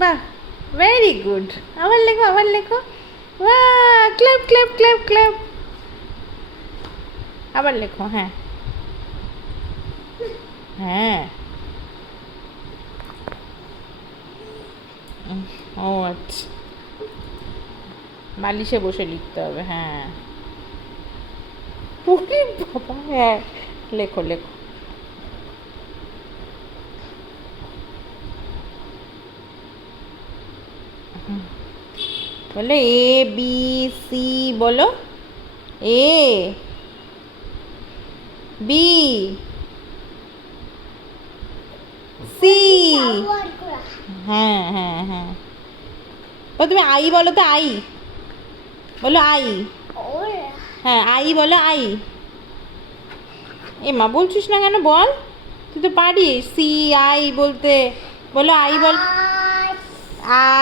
বাহ, very good. আবার লেখো, আবার লেখো। বাহ, ক্ল্যাপ ক্ল্যাপ ক্ল্যাপ ক্ল্যাপ। আবার লেখো। হ্যাঁ হ্যাঁ। ও আচ্ছা, বালিশে বসে লিখতে হবে। হ্যাঁ, ওরে বাবা, হ্যাঁ, লেখো লেখো। বলো এ বি সি, বলো এ বি সি। হ্যাঁ হ্যাঁ হ্যাঁ, তুমি আই বলো তো, আই বলো, আই। হ্যাঁ, আই বলো, আই। এ মা, বলছিস না কেন, বল। তুই তো পারিস সি আই বলতে। বলো আই বল। আই।